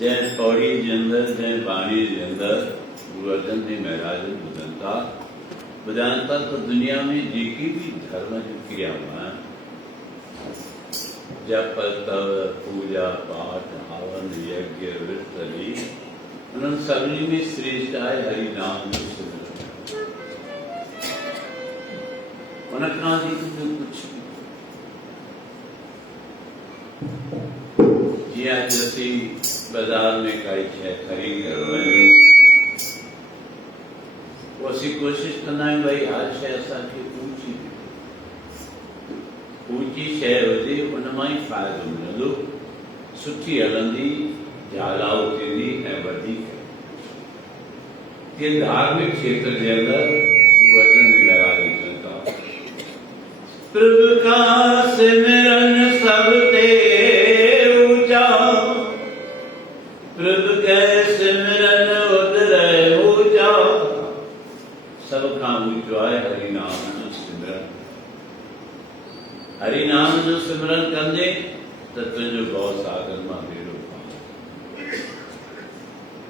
जै पौड़ी जे अंदर जै बाणी जे अंदर गुरु अर्जन देव महाराज ॿुधाइनि था त दुनिया में जेकी भी धर्म जी क्रियाऊं जप तव पूजा पाठ हवन यज्ञ विर्त आदि उन्हनि सभिनी में श्रेष्ठ आहे हरि नाम जो सिमरन। उन खां वधीक कुझु जीअं अॼु असीं बाज़ार में काई शइ ख़रीद करणु वञूं पोइ असीं कोशिशि कंदा आहियूं भई हर शइ असांखे ऊची शइ हुजे उन मां ई फ़ाइदो मिलंदो, सुठी हलंदी, झालाऊ थींदी ऐं वधीक। तीअं धार्मिक क्षेत्र जे अंदरि गुरु अर्जन देव महाराज चवनि था प्रभु का सिमरन सब ते ऊंचा, प्रभु के सिमरन उतरे ऊंचा। सब खां ऊंचो आहे हरि नाम जो सिमरन। हरि नाम जो सिमरन कंदे त तुंहिंजो भव सागर मां बेड़ो पार,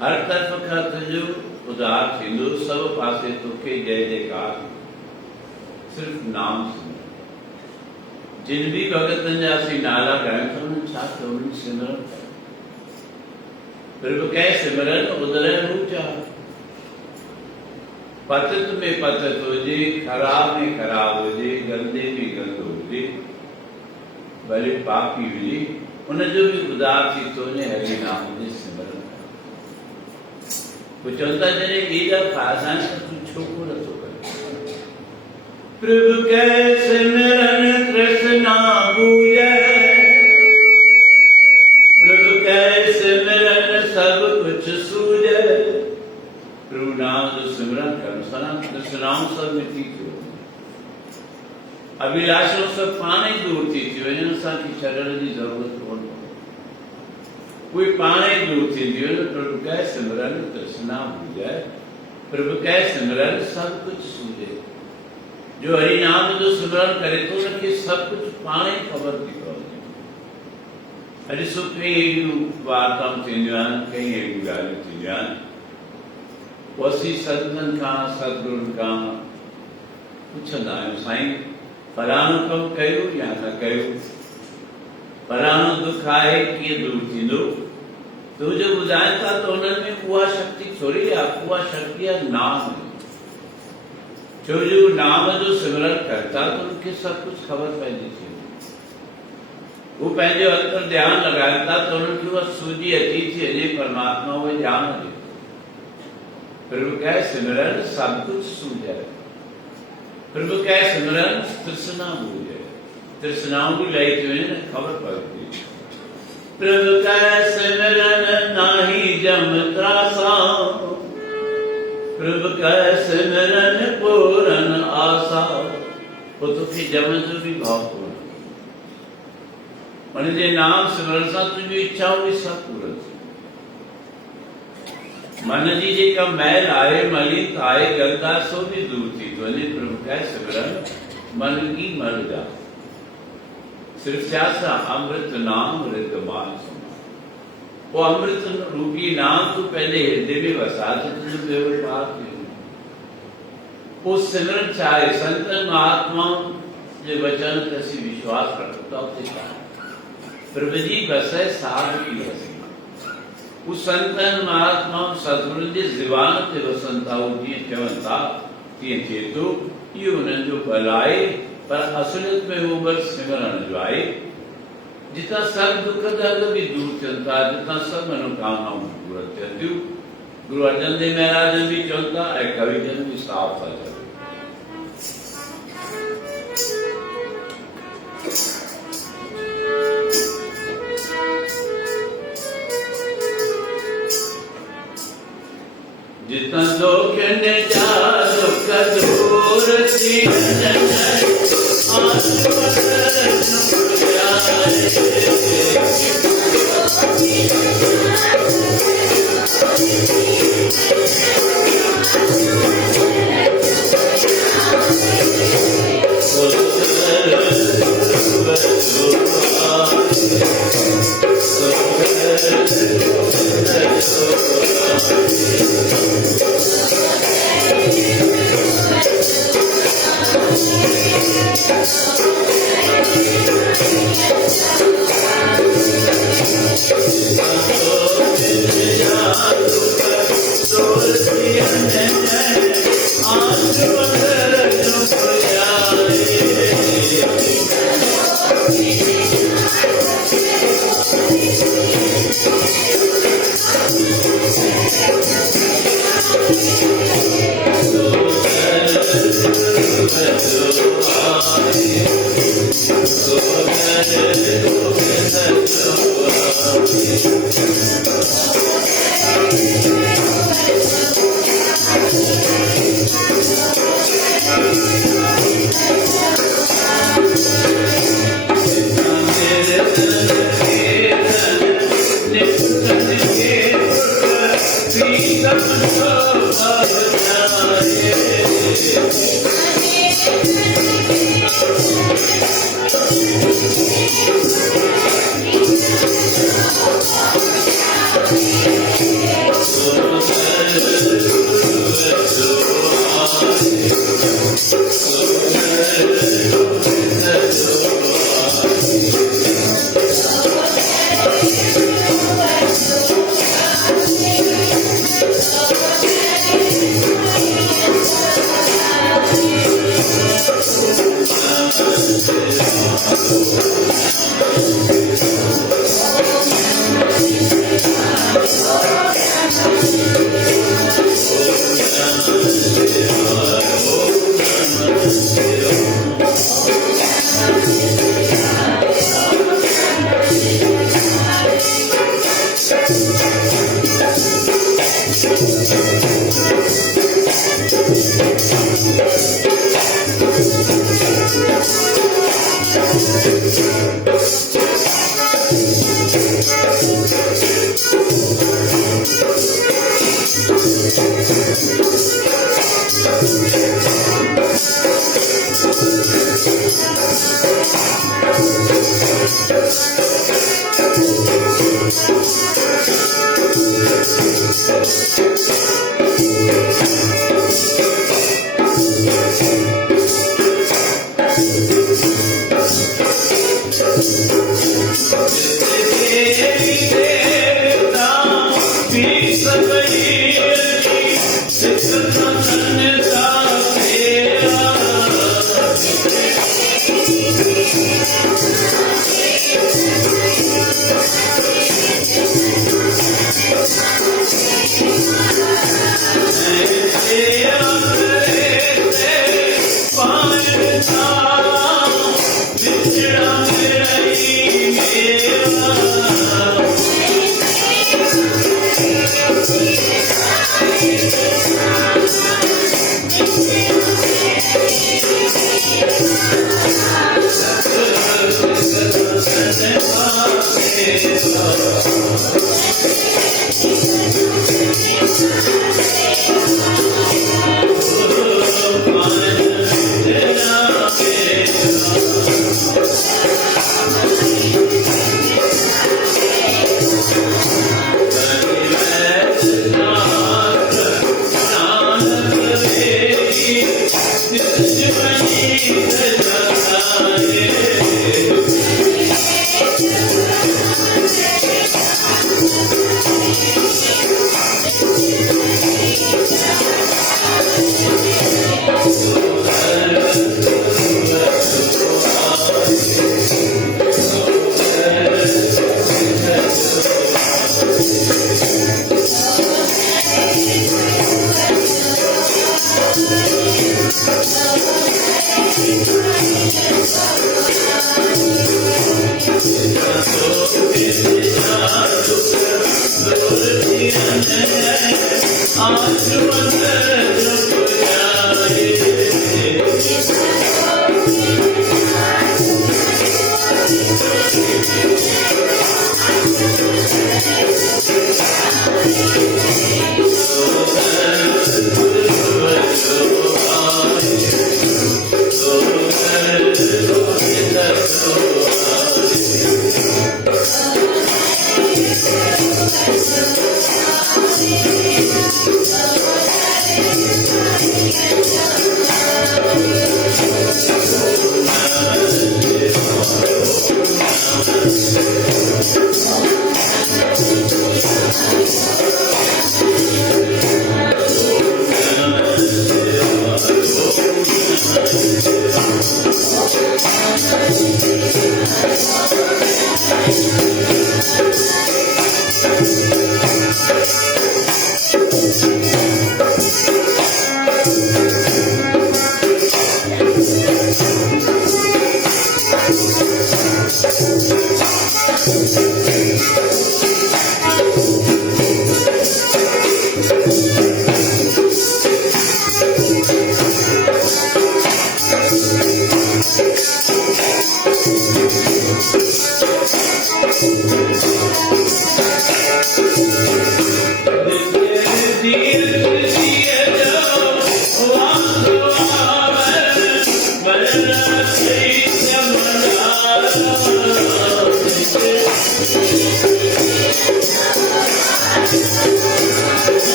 हर तरफ़ खां तुंहिंजो उद्धार थींदो, सब पासे तोखे जय जयकार। सिर्फ नाम सिमरन। जिन भी भगतनि जा असीं नाला ॻायूं था उन्हनि छा कयो, उन्हनि सिमरन कयो। प्रभु कै सिमरन उतरे ऊंचा। पतित में पतित हुजे, ख़राब में ख़राब हुजे, गंदे में गंदो हुजे, भले पापी हुजे, उनजो भी उद्धार थी थो वञे हरि नाम जे सिमरन। पोइ चवनि था जॾहिं एॾा फ़ाइदा आहिनि त तूं छो कोन नथो करे। प्रभु कै सिमरन कृष्णा पूजै, प्रभु कै सिमरन सब कुछ सूझै। प्रभु नाम जो सिमरन करण सां तृष्णाऊं सब मिटी थियो, अभिलाषाऊं सब पाण ई दूर थी वञनि, असांखे छॾण जी ज़रूरत कोन पवे, उहे पाण ई दूर थींदी वञनि। प्रभु कै सिमरन तृष्णा पूजै, प्रभु कै सिमरन सब कुछ सूझे। जो हरि नाम जो सिमरन करे तो उनखे सब कुछ पाण ई ख़बर थी पवे। अॼु सो कई अहिड़ियूं वार्ताऊं थींदियूं आहिनि, कई अहिड़ियूं ॻाल्हियूं थींदियूं आहिनि, पोइ असीं संतनि खां सतगुरुनि खां पुछंदा आहियूं साईं फलाणो कमु कयो या न कयो, फलाणो दुख आहे कीअं दूर थींदो। तो जो ॿुधाइनि था त उन्हनि में उहा शक्ति थोरी आहे, उहा शक्ति आहे नाम। छो जो नाम जो सिमरन करता तो उनखे सब कुछ ख़बर पइजी थी, वो पंहिंजो अंतर ध्यान लॻाइनि था त उन्हनि खे उहा सूझी अची थी वञे, परमात्मा उहे ध्यान ॾे। प्रभु कै सिमरन सब कुछ सूझे, प्रभु कै सिमरन तृष्णा बूझे। तृष्णाऊं भी लही थी वञे, ख़बर पवंदी। प्रभु कै सिमरन नाही जम त्रासा, प्रभु कै सिमरन पूरन आसा। वो तोखे जम जो भी भाव कोन, उनजे नाम सिमरन सां तुंहिंजी इच्छाऊं भी सब पूरन थी। मन जी जेका मैल आहे, मलिन आहे, गंदा सो भी दूर थी तो वञे। प्रभु कै सिमरन मन की मल जा। सिर्फ छा अमृत नाम रिद्धमान समान। वो अमृत रूपी नाम तू पहले हृदय में वसा दे, तुझे बेवड़ पार थी। वो सिमरन चाहे संतन महात्माओं जे वचन ते असीं विश्वास रखूं था, उते छा प्रभु जी बसे साध की बसे। उस संतन महात्माओं सतगुरु जे ज़बान ते वसनि था। जीअं चवनि था तीअं थिए थो इहो हुननि जो फल आहे पर असुलियत में उहो बल सिमरण जो आहे जितां सभु दुख दर्द बि दूर थियनि था जितां सभु मनोकामनाऊं पूरा थियनि थियूं गुरु अर्जन देव महाराज बि चवनि था ऐं कविजन बि साफ़ था चवनि जितां दोखियुनि जा दुख दूर थी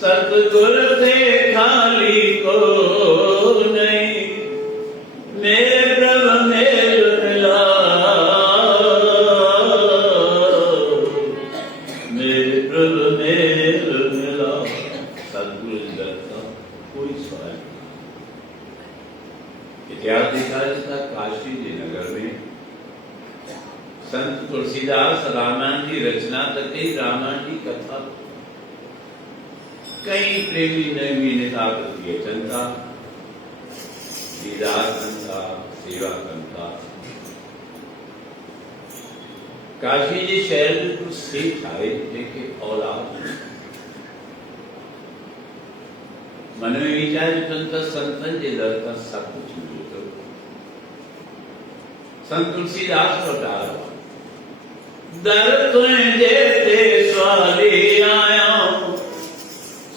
सतगुर थे खाली को नहीं, मेरे प्रभु मेल मिला, मेरे प्रभु मेल मिला। सतगुरु जगत का कोई सवाल नहीं। इतिहास दिखा इसका काशी जी नगर में संत तुलसीदास रामायण की रचना तक ही रामायण की कथा कई प्रेमी नवी नेता प्रति जनता दीदार करता, सेवा करता। काशी जी शहर में कुछ सेठ आए, देखे औलाद मन में विचार संतन जे दर का सब कुछ मिले तो संत तुलसीदास बताओ दर तुझे ते स्वाली आया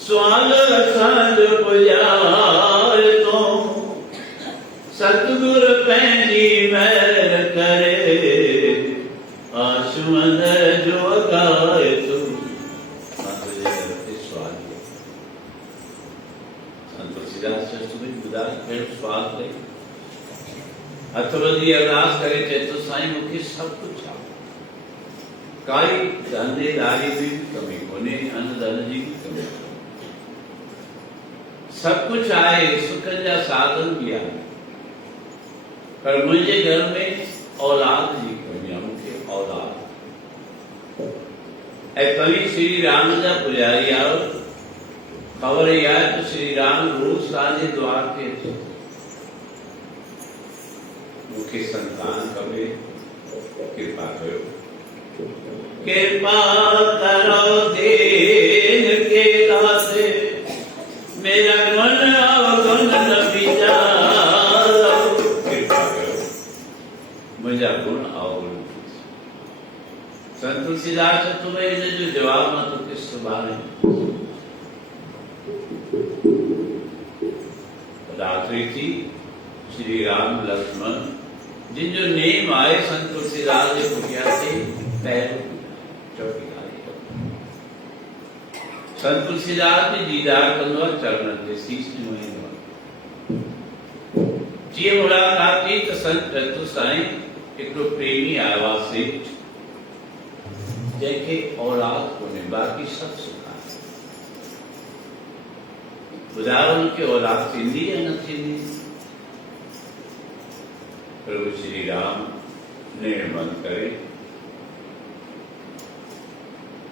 स्वाल सद बुझाए तो सतगुर पैंजी मैर करे आशुमन जो गाए तो स्वाद ले अथवदी अरदास करे चेतो साईं मुखे सब कुछ आ काई धंधेदारी भी कमी कोने अन धन जी की कमी सब कुछ आए सुख जा साधन भी आए पर मुझे घर में औलाद जी कमी मुखे औलाद तभी श्री राम जा पुजारी आओ खबर यार तो श्री राम रोज साझे द्वार के मुख्य संतान कवे कृपा करो कृपा करो दीन के दासे मेरा मन अवगुण न विचारो कृपा करो मुझा गुण अवगुण संत तुलसीदास तुम्हें इसे जो जवाब ना तो किस बारे रात्रि थी श्री राम लक्ष्मण जिन जो नेम आए संत तुलसीदास जी कुटिया से पैर चौकीदारी संत तुलसीदास जी दीदार कंदो चरण के शीश में जी मुलाकात थी तो संत तो साईं एक प्रेमी आया से जैके औलाद कोने बाकी सब सुखा उदाहरण के औलाद थींदी या न थींदी प्रभु श्री राम निर्मल करे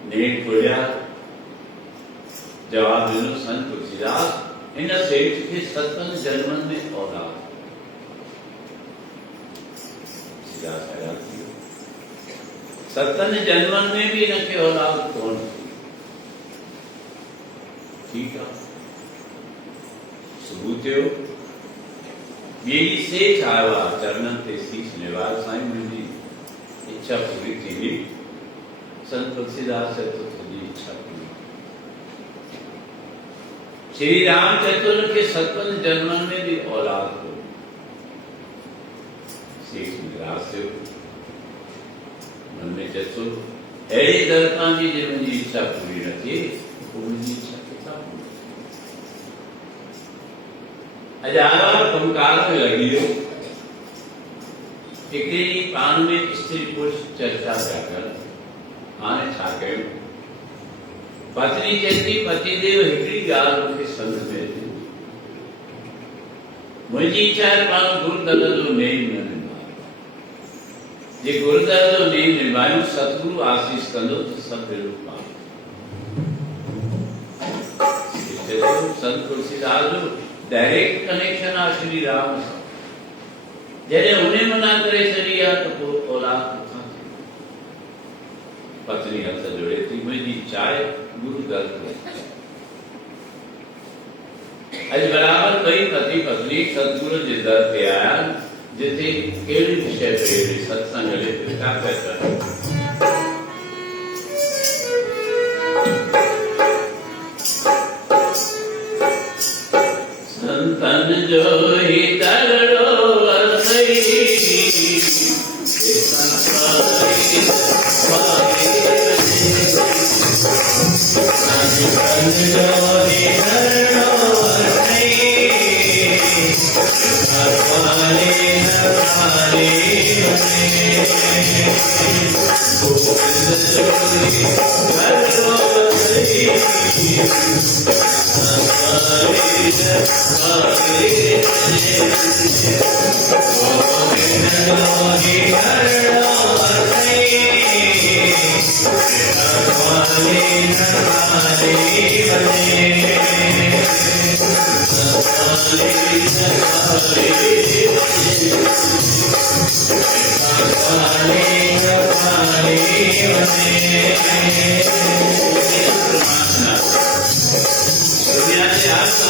नेक खोलिया जवाब दिनो संत तुलसीदास इन सेठ के सतन जन्मन में औलाद सतन जन्मन में भी इनके औलाद कौन थी ठीक है सबूत हो यही से चाहवा चरणन ते शीश निवास साईं मुझी इच्छा पूरी थी संत तुलसीदास से तो तुझी इच्छा पूरी श्री राम चतुर के सतन जन्मन में भी औलाद हो शीश निवास से मन में चतुर ऐडी दरता जी जे मुझी इच्छा पूरी न थी मुझी इच्छा कितना पूरी हजार कंकाल में लगी हो एक पान में स्त्री पुरुष चर्चा जाकर आने छाके पत्नी कहती पतिदेव हिकड़ी गाल के संग में थी मुझी इच्छा है पानो गुरुदल जो नेम न निभाए जे गुरुदल जो नेम निभायो सतगुरु आशीष कंदो तो सब बिल्कुल पाए संत तुलसीदास डायरेक्ट कनेक्शन आ श्री राम से जैसे उन्हें मना करे शरीया तो औलाद था पत्नी हथ जोड़े थी मुझी चाहे गुरु दल आज बराबर कई पति पत्नी सतगुरु जी दर पे आया जिथे केड़ी विषय पे सत्संग ले क्या कहता संतन जो ही तरड़ो असई संतन जो ही तरड़ो असई हमारे हमारे Hare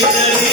Hare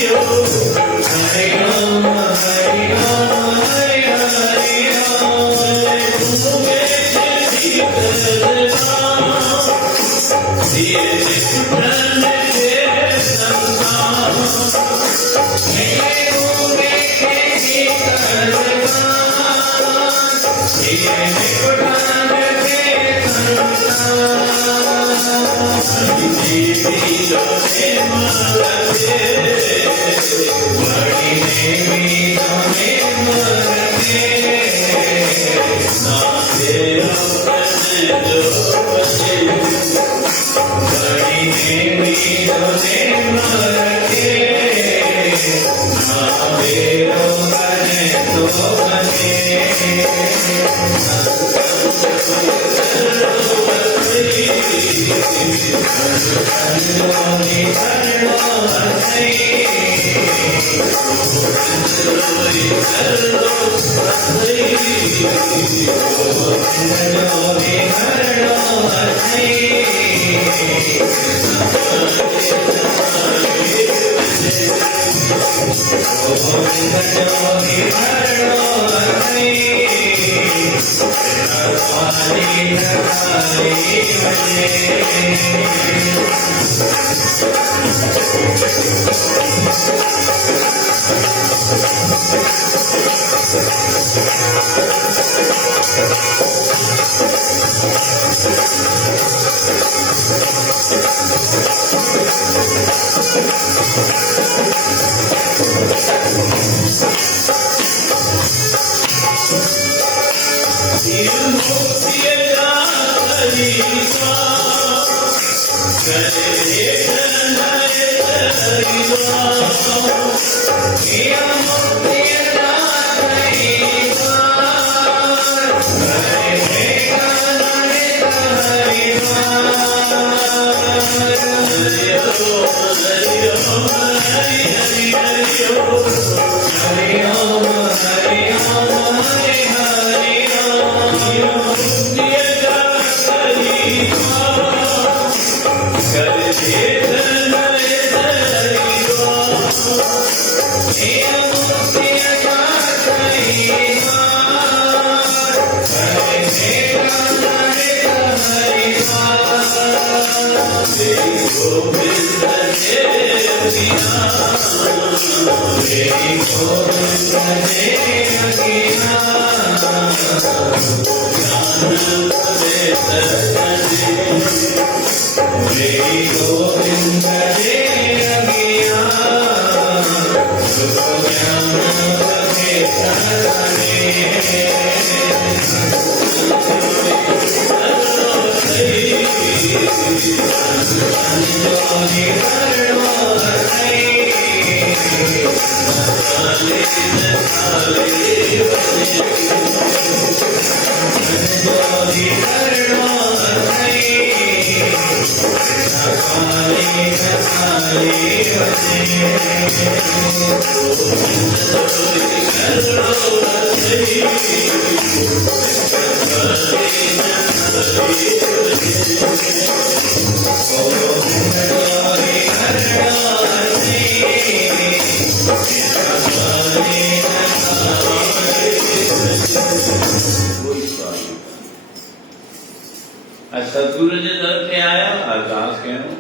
सतगुरु जी तरफ से आया अरदास कहो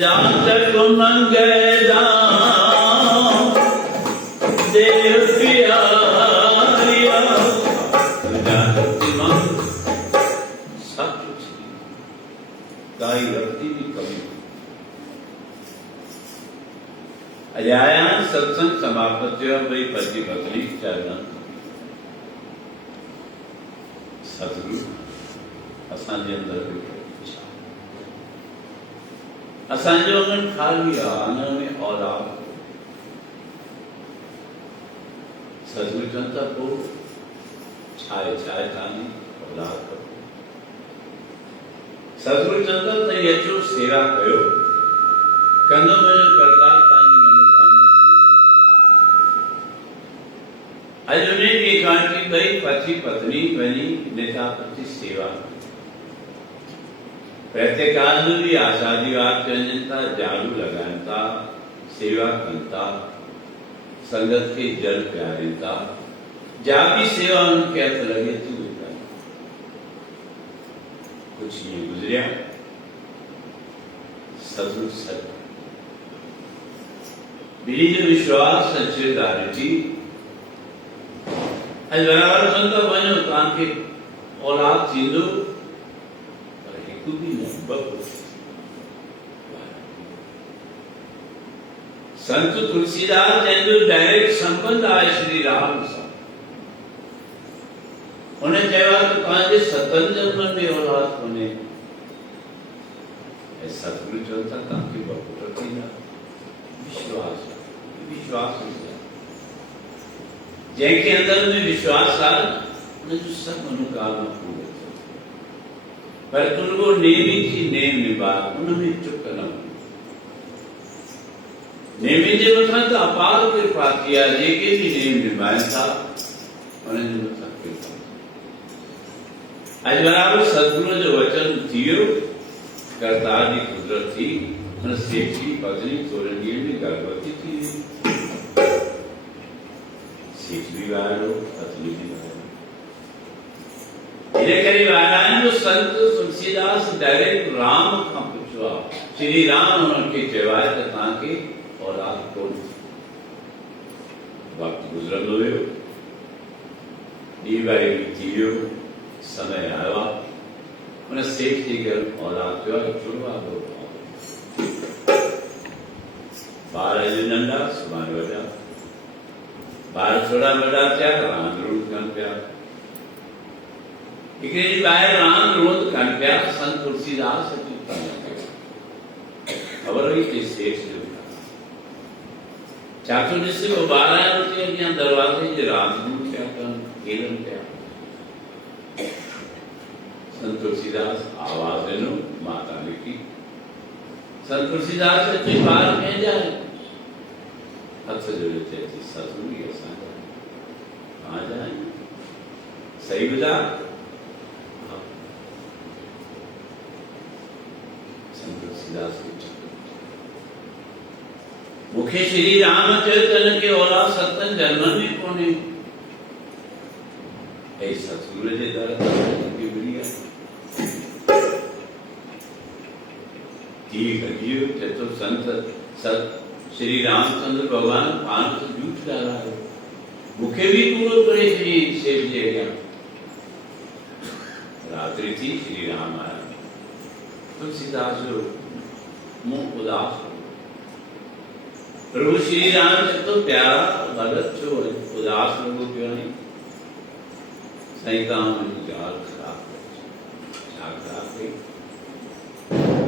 जान तक मंगे दाम देव प्यारिया जान तक मंग सब कुछ गाई रखती भी कभी अजाया सत्संग समापत्ति भाई पति पत्नी चरण सतगुरु असांजे अंदर असांजो अंगन खाली आहे में औलाद सतगुरु चवनि था पोइ छाए तव्हांजी औलाद करो सतगुरु चवनि था तव्हां अचो सेवा कयो कंदो मुंहिंजो करतार तव्हांजी मनोकामना अॼु उन ॾेखारण की ॿई पति पत्नी वञी नेतापति सेवा प्रत्येकाल में भी आशादी बात करें था झाड़ू लगाएं था सेवा कंता, संगत के जल प्यारिता, जा भी सेवा उनके हथ लगे तू बेटा। कुछ ये गुजरिया सदु सद बिली जो विश्वास सच्चे दारिटी आज बराबर संता बनो तांके औलाद थींदो पर हिकु भी न बको। संत तुलसीदास जंहिंजो डायरेक्ट संबंध आहे श्री राम सां, उन्हें चयो त तव्हांजे सतनि जन्मनि में औलाद कोन्हे, ऐं सतगुरु चयो था तव्हांखे ॿ पुट थींदा। विश्वास विश्वास जंहिंखे अंदर में विश्वास आहे उनजो सभु मनोकामना पूरो थियो। पर तुरगो नेमी थी नेम निभा, उनमें चुप न हो। नेमी जे मथां त अपार कृपा थी आहे, जेके बि नेम निभाइनि था उन्हनि जे मथां कृपा। आज बराबर सतगुरु जो वचन थी वियो, करतार जी कुदरत थी, उन सेठ जी पत्नी 16 ॾींहं में गर्भवती थी वई। सेठ भी वारो, पत्नी भी वारो। इने करे वारान जो संत तुलसीदास डायरेक्ट राम खां पुछो आहे। श्री राम उनखे चयो आहे त तव्हांखे औलाद कोन्हे। वक़्तु गुज़रंदो वियो, ॾींहुं वारी बि थी वियो, समय आयो आहे। उन सेठ जे घर औलाद थियो आहे, जुड़वा दो ॿार अॼु नंढा सुभाणे वॾा। ॿार थोड़ा वॾा थिया रांदि रूंद कनि पिया। हिकिड़े ॾींहुं ॿाहिरि रांदि रूंद कनि पिया, संत तुलसीदास अची ख़बर हुई कि सेठ जो छा थो ॾिसे, उहो ॿार आहिनि उते अॻियां दरवाज़े जे रांदि रूंद पिया कनि, खेलनि पिया। संत तुलसीदास आवाज़ ॾिनो, माता लिखी। संत तुलसीदास अची ॿार पंहिंजा हथ जोड़े चए थी सतगुरु ई असांजा पंहिंजा आहिनि, सही ॿुधायो। संत तुलसीदास मूंखे श्री राम चयो त हिनखे औलाद 7 जन्मनि में कोन्हे। ऐं सतगुरु जे दर ते विड़ी आहे। थी गॾियो चए थो संत श्री रामचंद्र भगवान पाण तो झूठ ॻाल्हायो, मूंखे भी पूरो करे छॾी सेठ जे अॻियां। रात्रि थी, श्री राम आया। तुलसीदास जो मुंह उदास हो। प्रभु श्री राम चए थो प्यारा गलत छो उदास लॻो पियो आहीं? साईं तव्हां मुंहिंजी ॻाल्हि ख़राब कई। छा ख़राब कई?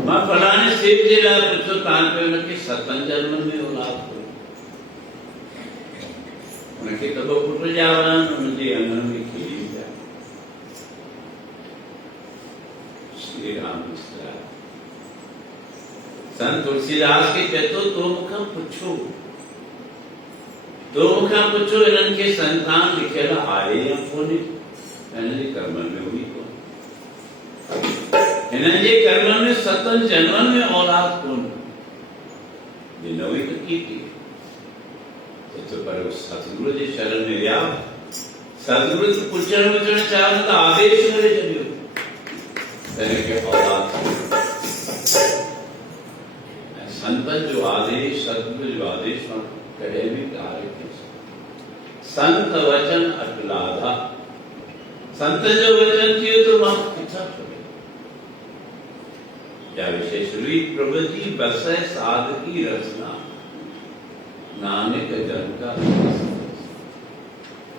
मां फलाणे सेठ जे लाइ पुछो, तव्हांखे हुनखे 7 जन्मनि में औलाद कोन्हे। उनखे त 2 पुट ॼावा आहिनि, हुनजे अंगण में खेली पिया। श्री राम मुस्कुराया। संत तुलसीदास खे चए थो तो मूंखां पुछो, हिननि खे संतान लिखियल आहे या कोन्हे? हिननि जे कर्मनि में हुई कोन्हे। हिननि जे कर्मनि में 7 जन्मनि में औलाद कोन्हे। जे न हुई त कीअं? तो पर सतगुरु जे शरण में विया। सतगुरु पुछण चाहियो त आदेश करे छॾियो हिनखे औलाद। संतन जो आदेश, सतगुरु जो आदेश कॾहिं बि कार्य थिए। संत वचन अटलाधा। संत जो वचन थियो तो मां किथां छॾियो। या विशेष हुई प्रभु जी बसै साधकी रचना, नानक जन का।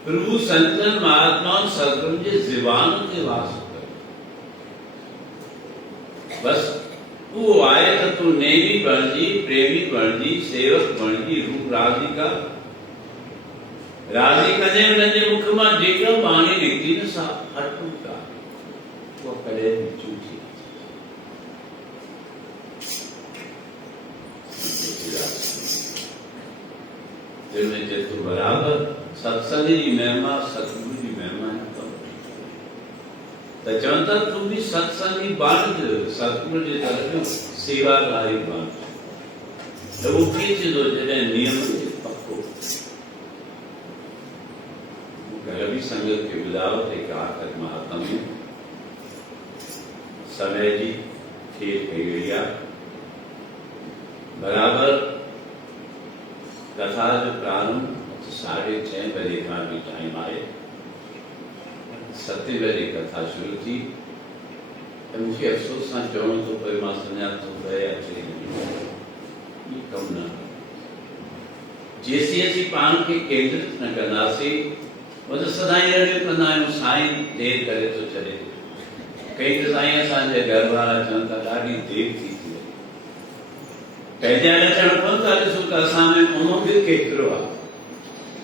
प्रभु संतन महात्माओं सतगुरु जे ज़ुबान ते वास करे। बस तू आए तो तू नेमी बणजी, प्रेमी बणजी, सेवक बणजी, रूप राधिका कजे। उनजे मुख मां जेका बाणी निकिती न सा अटूट आहे, वो कॾहिं बि झूठी। जिनमें जेतो बराबर सत्संग जी महिमा, सतगुरु जी महिमा है। त चवनि था तू भी सत्संगी बण, सतगुरु जे दर में सेवादारी बण। तो वो की चीज हो जॾहिं नियम खे पको घर भी संगत के ॿुधायो त हिकु आख़िर महात्मा में समय जी खेल कई वई आहे। बराबर कथा जो प्रारंभ 6:30 बजे खां भी टाइम आहे। 7 बजे कथा शुरू थी। मुझे अफ़सोस सां चवणो थो पए, मां सम्झां थो रहे अचे ई कम न जेसीं असीं पाण खे केंद्रित न कंदासीं उहो सदाईं अहिड़ियूं कंदा आहियूं, साईं देरि करे थो छॾे। कई त साईं असांजे घर वारा चवनि था ॾाढी देरि थी वई। पंहिंजा लक्षण कोन था ॾिसूं त असां में उमंग केतिरो आहे,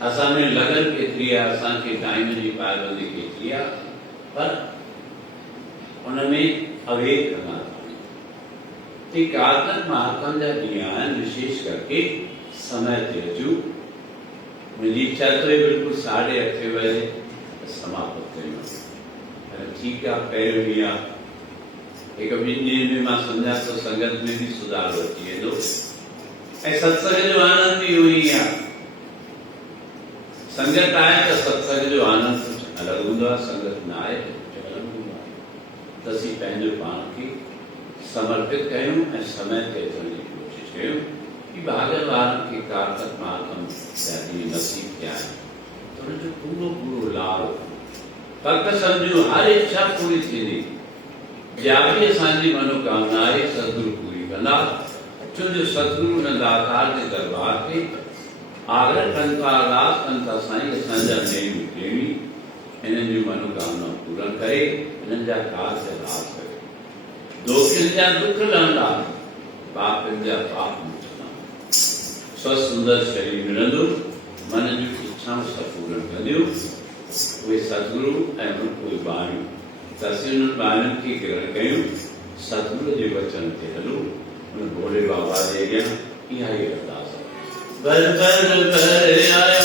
असां में लगन केतिरी आहे, असांखे टाइम जी पाबंदी केतिरी आहे, पर उनमें अवेद करना चाहिए। कार्तिक महात्मा जा ॾींहं आहिनि, विशेष करके समय ते अचूं। मुंहिंजी इच्छा तो बिल्कुल 8:30 बजे समाप्त कयूं। ठीक आहे, पहिरियों ॾींहुं आहे, हिकु ॿिनि ॾींहंनि में मां सम्झां थो संगत में भी सुधार अची वेंदो ऐं सत्संग जो आनंद भी इहो ई आहे। संगत आहे त सत्संग जो आनंद कुझु अलॻि हूंदो आहे, संगत न आहे त कुझु अलॻि हूंदो आहे। त असीं पंहिंजो पाण खे समर्पित कयूं ऐं समय ते अचण जी कोशिशि कयूं कि भाॻल वारनि खे कार्तिक महात्म जा ॾींहं नसीब थिया आहिनि त उनजो पूरो पूरो लाभ पक सम्झूं, हर इच्छा पूरी थींदी। ॿिया बि असांजी मनोकामना आहे सतगुरु पूरी कंदा, छो जो सतगुरु हुन दातार जे दरबार ते आग्रह कनि था, अरदास कनि था, साईं असांजा नेम प्रेमी इन्हनि जूं मनोकामना पूरा करे, इन्हनि जा कार्य लाभ करे। दोषियुनि जा दुख लहंदा, पापनि जा पाप मुक्तंदा। सुंदर शरीर मिलंदो, मन जूं इच्छाऊं सभु पूरन कंदियूं उहे सतगुरु ऐं उहे बाणियूं। त असीं उन्हनि बाणियुनि खे ग्रहण कयूं, सतगुरु जे वचन ते हलूं, उन भोले बाबा जे अॻियां इहा ई अरदास आहे। बर बर बर आया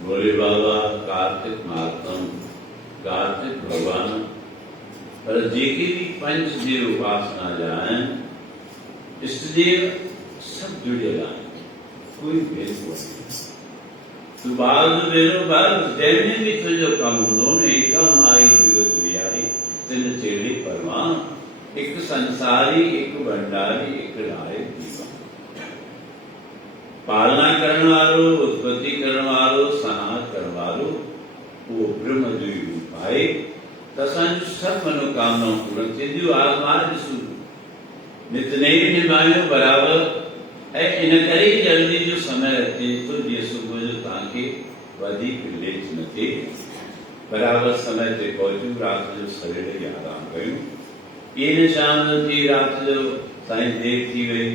भोले बाबा कार्तिक मातम कार्तिक भगवान पर जेकी भी पंच जी उपासना जाए इसलिए सब जुड़ेगा कोई भेद नहीं तो बाल बेरो बाल जैने भी तो जो कम दोनों एकम आई जगत वियारी तिन चेड़ी परवान एक संसारी एक भंडारी एक लाए जीवा पालना करने वालों उत्पत्ति करने वालों सनात करने वालों वो ब्रह्म द्वीप पाए तसन सब मनोकामनाओं पूर्ण चीजों आत्मार नितने निभाए बराबर है इन करी जल्दी जो समय रहती तो ये सुबह जो ताकि वधी लेच न थे बराबर समय ते पहुंचू रात जो सवेरे आराम करूं ये निशान थी रात जो साईं देर थी गई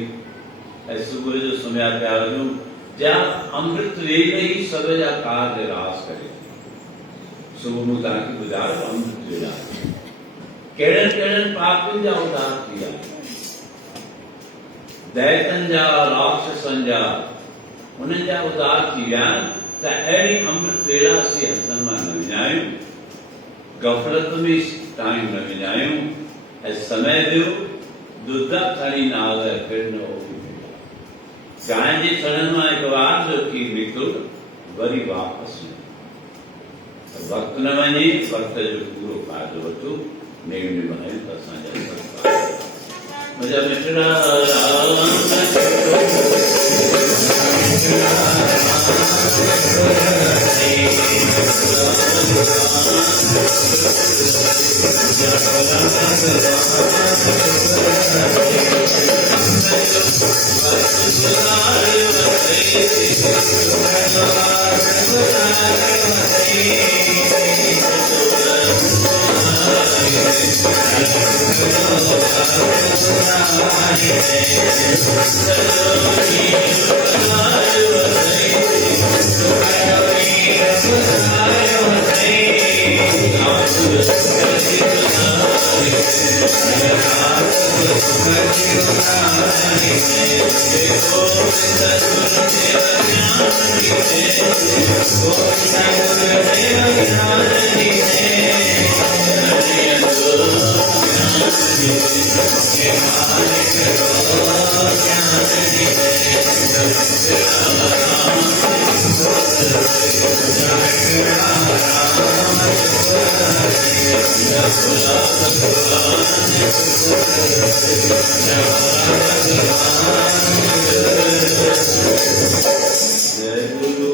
ऐसे सुबह जो समय प्यार जो जा अमृत वेले ही सब जा कार्य रास करे सुबह में ताकि गुजार अमृत वेला केड़न केड़न पाप जा उदार किया दैतन जा राक्षसन जा उन्हनि जा उदार थी विया त अहिड़ी अमृत वेला असीं हथनि मां न विञायूं, गफ़लत में टाइम न विञायूं ऐं समय ॾियो। दुधा खणी न आवे फिर न हो। गांइ जे थड़नि मां हिकु बार जो खीर निकितो वरी वापसि वक़्तु न वञे, वक़्त जो पूरो फ़ाइदो वठो। नेम निभायूं त असांजा मुंहिंजा मिठड़ा जय गुरु